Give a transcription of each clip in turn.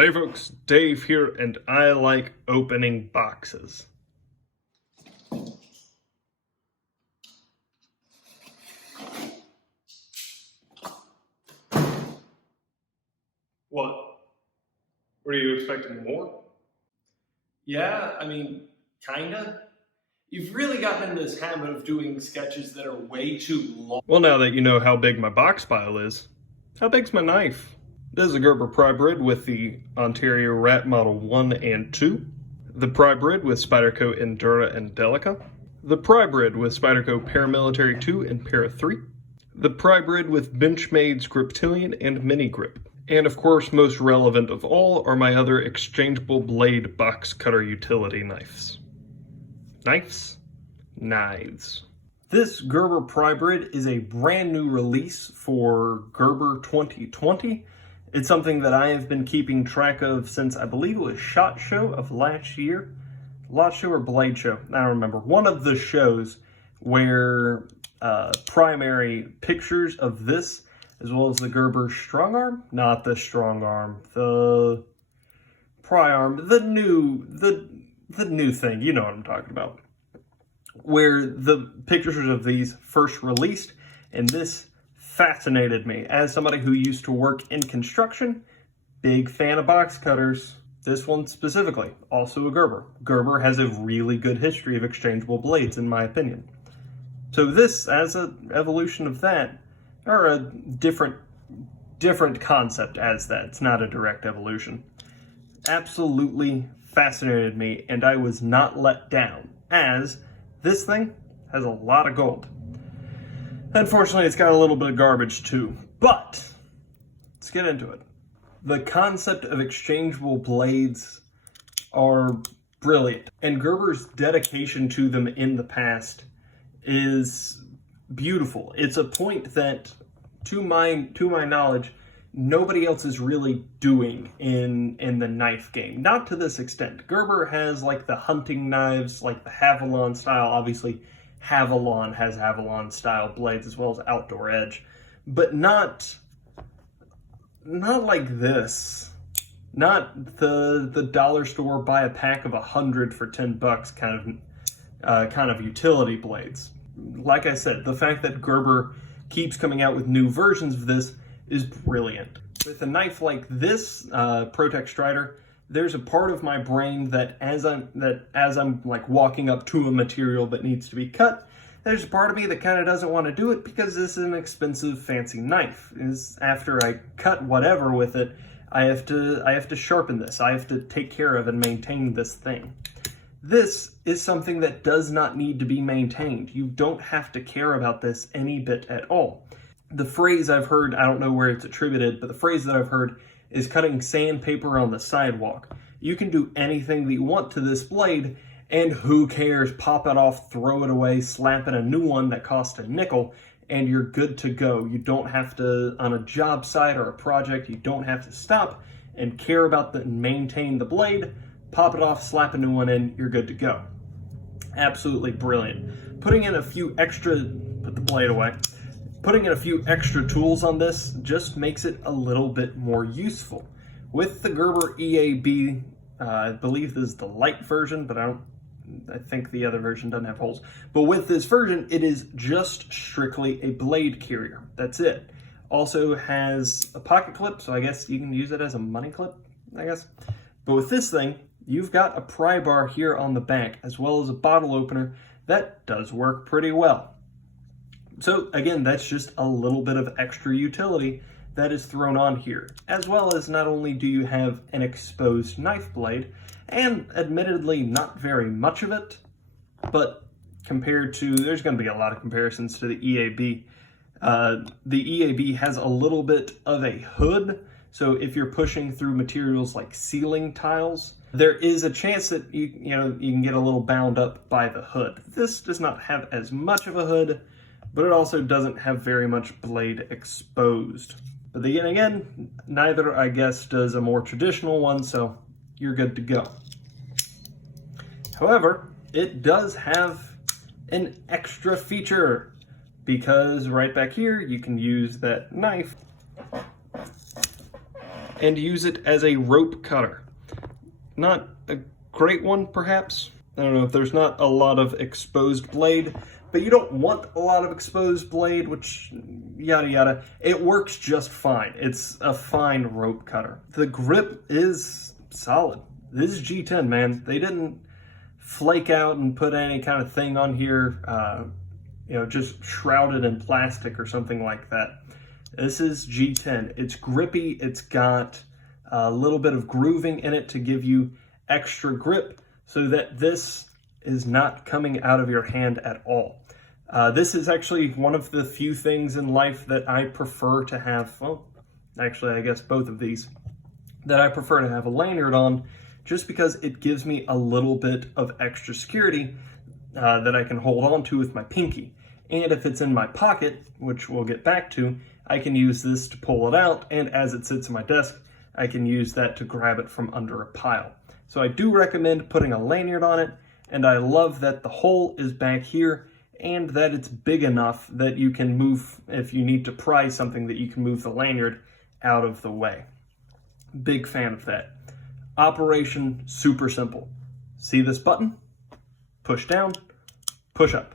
Hey folks, Dave here, and I like opening boxes. What? Were you expecting more? Yeah, kinda. You've really gotten into this habit of doing sketches that are way too long. Well, now that you know how big my box pile is, how big's my knife? This is a Gerber Prybrid with the Ontario Rat Model 1 and 2, the Prybrid with Spyderco Endura and Delica, the Prybrid with Spyderco Paramilitary 2 and Para 3, the Prybrid with Benchmade's Griptilian and Mini Grip, and of course, most relevant of all are my other exchangeable blade box cutter utility knives. Knives. This Gerber Prybrid is a brand new release for Gerber 2020. It's something that I have been keeping track of since I believe it was SHOT Show of last year. SHOT Show or Blade Show, I don't remember. One of the shows where primary pictures of this, as well as the Gerber Strong Arm, not the Strong Arm, the Pry Arm, the new thing, you know what I'm talking about. Where the pictures of these first released, and this fascinated me. As somebody who used to work in construction, big fan of box cutters. This one specifically, also a Gerber. Gerber has a really good history of exchangeable blades, in my opinion. So this, as an evolution of that, or a different concept as that, it's not a direct evolution, absolutely fascinated me, and I was not let down, as this thing has a lot of gold. Unfortunately, it's got a little bit of garbage too, but let's get into it. The concept of exchangeable blades are brilliant, and Gerber's dedication to them in the past is beautiful. It's a point that, to my knowledge, nobody else is really doing in the knife game. Not to this extent. Gerber has like the hunting knives, like the Havalon style. Obviously, Havalon has Havalon style blades as well as Outdoor Edge, but not like this. Not the dollar store buy a pack of 100 for $10 kind of utility blades. Like I said, the fact that Gerber keeps coming out with new versions of this is brilliant. With a knife like this, ProTech Strider, there's a part of my brain that as I'm like walking up to a material that needs to be cut, there's a part of me that kind of doesn't want to do it because this is an expensive, fancy knife. After I cut whatever with it, I have to sharpen this. I have to take care of and maintain this thing. This is something that does not need to be maintained. You don't have to care about this any bit at all. The phrase I've heard, I don't know where it's attributed, but the phrase that I've heard is cutting sandpaper on the sidewalk. You can do anything that you want to this blade, and who cares? Pop it off, throw it away, slap in a new one that costs a nickel, and you're good to go. You don't have to, on a job site or a project, you don't have to stop and care about and maintain the blade. Pop it off, slap a new one in, you're good to go. Absolutely brilliant. Put the blade away. Putting in a few extra tools on this just makes it a little bit more useful. With the Gerber EAB, I believe this is the light version, but I think the other version doesn't have holes. But with this version, it is just strictly a blade carrier. That's it. Also has a pocket clip, so I guess you can use it as a money clip, I guess. But with this thing, you've got a pry bar here on the back, as well as a bottle opener that does work pretty well. So again, that's just a little bit of extra utility that is thrown on here, as well as not only do you have an exposed knife blade, and admittedly not very much of it, but compared to, there's going to be a lot of comparisons to the EAB. The EAB has a little bit of a hood, so if you're pushing through materials like ceiling tiles, there is a chance that you can get a little bound up by the hood. This does not have as much of a hood, but it also doesn't have very much blade exposed. But then again, neither, I guess, does a more traditional one, so you're good to go. However, it does have an extra feature, because right back here, you can use that knife and use it as a rope cutter. Not a great one, perhaps. I don't know if there's not a lot of exposed blade, but you don't want a lot of exposed blade, which yada yada. It works just fine. It's a fine rope cutter. The grip is solid. This is G10, man. They didn't flake out and put any kind of thing on here, just shrouded in plastic or something like that. This is G10. It's grippy. It's got a little bit of grooving in it to give you extra grip so that this is not coming out of your hand at all. This is actually one of the few things in life that I prefer to have, well, actually I guess both of these, that I prefer to have a lanyard on, just because it gives me a little bit of extra security that I can hold on to with my pinky. And if it's in my pocket, which we'll get back to, I can use this to pull it out, and as it sits on my desk, I can use that to grab it from under a pile. So I do recommend putting a lanyard on it, and I love that the hole is back here and that it's big enough that you can move, if you need to pry something, that you can move the lanyard out of the way. Big fan of that. Operation, super simple. See this button? Push down, push up.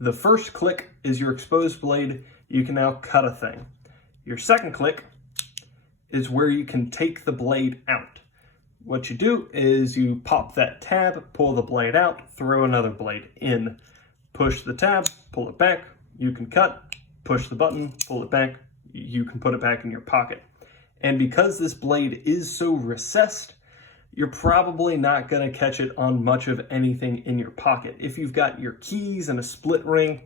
The first click is your exposed blade. You can now cut a thing. Your second click is where you can take the blade out. What you do is you pop that tab, pull the blade out, throw another blade in. Push the tab, pull it back, you can cut, push the button, pull it back, you can put it back in your pocket. And because this blade is so recessed, you're probably not going to catch it on much of anything in your pocket. If you've got your keys and a split ring,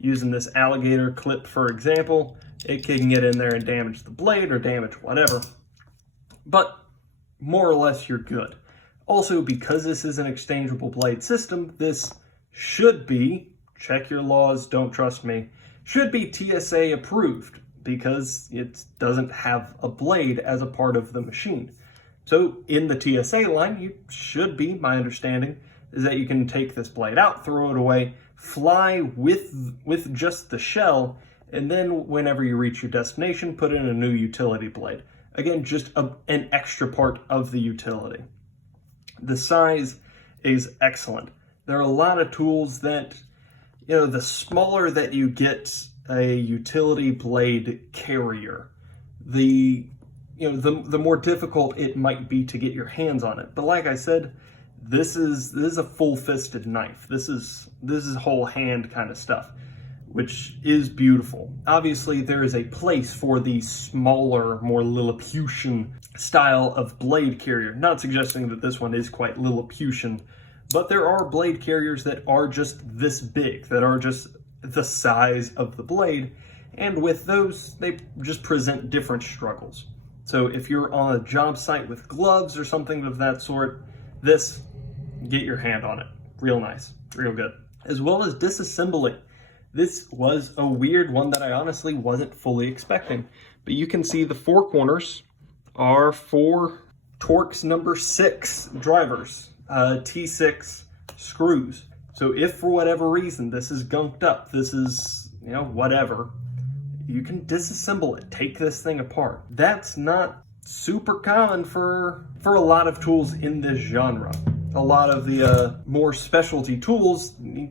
using this alligator clip for example, it can get in there and damage the blade or damage whatever. But more or less you're good. Also, because this is an exchangeable blade system, this should be, check your laws, don't trust me, should be TSA approved because it doesn't have a blade as a part of the machine. So in the TSA line, you should be, my understanding, is that you can take this blade out, throw it away, fly with just the shell, and then whenever you reach your destination, put in a new utility blade. Again, just an extra part of the utility. The size is excellent. There are a lot of tools that, the smaller that you get a utility blade carrier, the more difficult it might be to get your hands on it. But like I said, this is a full-fisted knife. This is whole hand kind of stuff, which is beautiful. Obviously, there is a place for the smaller, more Lilliputian style of blade carrier. Not suggesting that this one is quite Lilliputian, but there are blade carriers that are just this big, that are just the size of the blade, and with those, they just present different struggles. So if you're on a job site with gloves or something of that sort, this, get your hand on it. Real nice, real good. As well as disassembly. This was a weird one that I honestly wasn't fully expecting, but you can see the four corners are for Torx number 6 drivers. T6 screws. So if for whatever reason this is gunked up, this is, whatever, you can disassemble it, take this thing apart. That's not super common for a lot of tools in this genre. A lot of the more specialty tools, you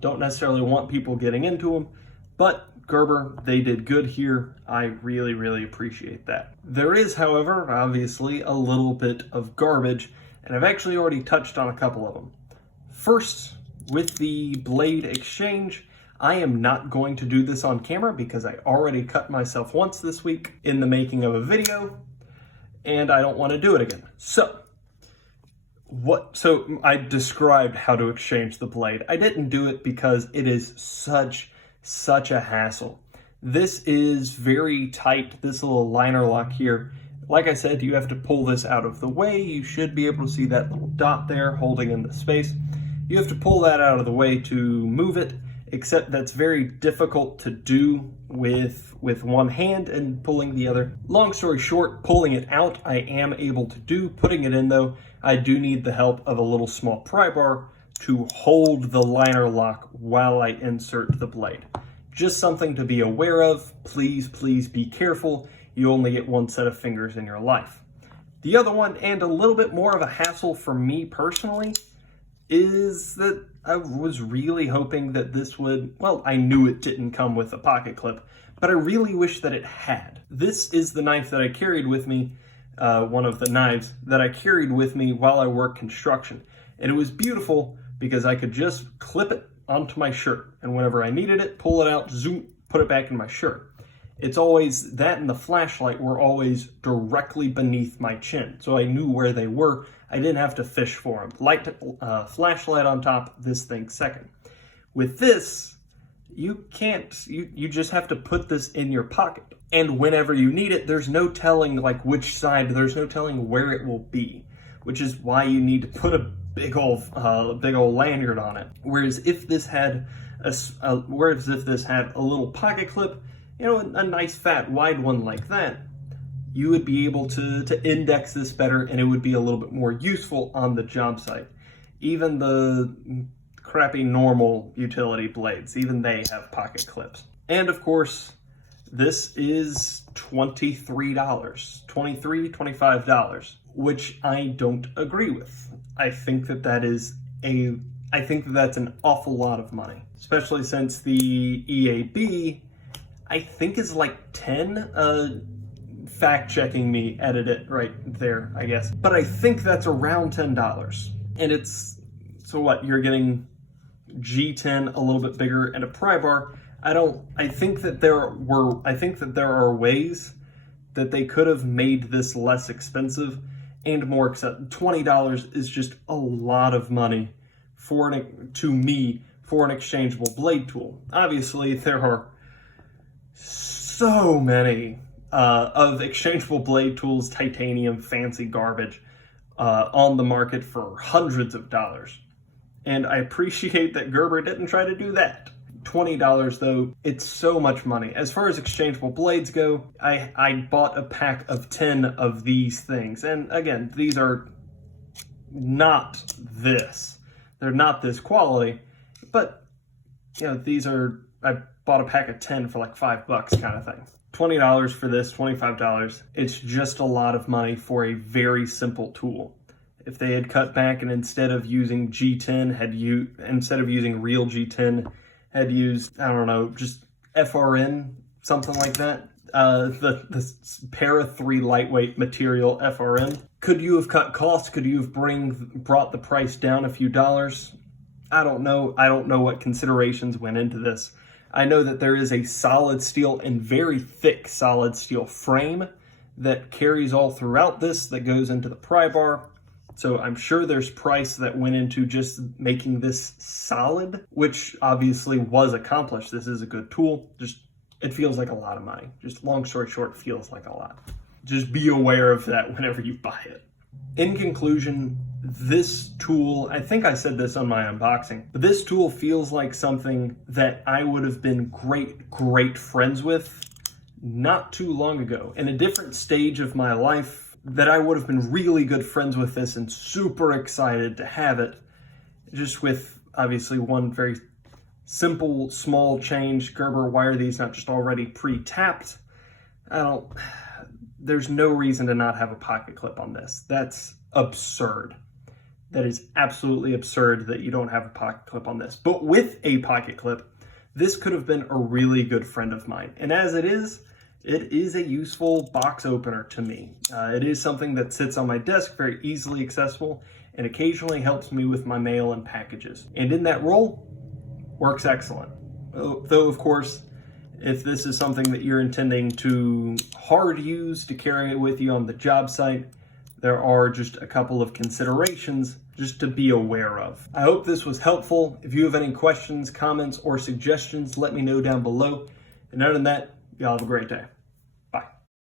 don't necessarily want people getting into them, but Gerber, they did good here. I really, really appreciate that. There is, however, obviously a little bit of garbage, and I've actually already touched on a couple of them. First, with the blade exchange, I am not going to do this on camera because I already cut myself once this week in the making of a video, and I don't want to do it again. So I described how to exchange the blade. I didn't do it because it is such a hassle. This is very tight, this little liner lock here. Like I said, you have to pull this out of the way. You should be able to see that little dot there holding in the space. You have to pull that out of the way to move it, except that's very difficult to do with one hand and pulling the other. Long story short, pulling it out I am able to do. Putting it in though, I do need the help of a little small pry bar to hold the liner lock while I insert the blade. Just something to be aware of. Please be careful. you only get one set of fingers in your life. The other one, and a little bit more of a hassle for me personally, is that I was really hoping that this would, well, I knew it didn't come with a pocket clip, but I really wish that it had. This is the knife that I carried with me, one of the knives that I carried with me while I worked construction. And it was beautiful because I could just clip it onto my shirt, and whenever I needed it, pull it out, zoom, put it back in my shirt. It's always, that and the flashlight were always directly beneath my chin, so I knew where they were. I didn't have to fish for them. Flashlight on top, this thing second. With this, you can't, you just have to put this in your pocket. And whenever you need it, there's no telling like which side, there's no telling where it will be, which is why you need to put a big old lanyard on it. Whereas if this had a little pocket clip, you know, a nice fat wide one like that, you would be able to index this better, and it would be a little bit more useful on the job site. Even the crappy normal utility blades, even they have pocket clips. And of course, this is $23, $23, $25, which I don't agree with. I think that that's an awful lot of money, especially since the EAB, I think, is like 10, fact checking me, edit it right there, I guess. But I think that's around $10. And it's, so what, you're getting G10 a little bit bigger and a pry bar. I think that there are ways that they could have made this less expensive and more acceptable. $20 is just a lot of money to me for an exchangeable blade tool. Obviously, there are so many of exchangeable blade tools, titanium, fancy garbage on the market for hundreds of dollars. And I appreciate that Gerber didn't try to do that. $20 though, it's so much money. As far as exchangeable blades go, I bought a pack of 10 of these things. And again, these are not this. They're not this quality, but you know, I bought a pack of 10 for like $5 kind of thing. $20 for this, $25. It's just a lot of money for a very simple tool. If they had cut back and instead of using G10, instead of using real G10, had used, I don't know, just FRN, something like that. The Para 3 lightweight material FRN. Could you have cut costs? Could you have brought the price down a few dollars? I don't know. I don't know what considerations went into this. I know that there is a solid steel and very thick solid steel frame that carries all throughout this, that goes into the pry bar. So I'm sure there's price that went into just making this solid, which obviously was accomplished. This is a good tool. Just, it feels like a lot of money. Just long story short, feels like a lot. Just be aware of that whenever you buy it. In conclusion, this tool, I think I said this on my unboxing, but this tool feels like something that I would have been great friends with not too long ago. In a different stage of my life, that I would have been really good friends with this and super excited to have it. Just with obviously one very simple, small change. Gerber, why are these not just already pre-tapped? There's no reason to not have a pocket clip on this. That's absurd. That is absolutely absurd that you don't have a pocket clip on this. But with a pocket clip, this could have been a really good friend of mine. And as it is a useful box opener to me. It is something that sits on my desk, very easily accessible, and occasionally helps me with my mail and packages. And in that role, works excellent. Though, of course, if this is something that you're intending to hard use to carry it with you on the job site, there are just a couple of considerations just to be aware of. I hope this was helpful. If you have any questions, comments, or suggestions, let me know down below. And other than that, y'all have a great day.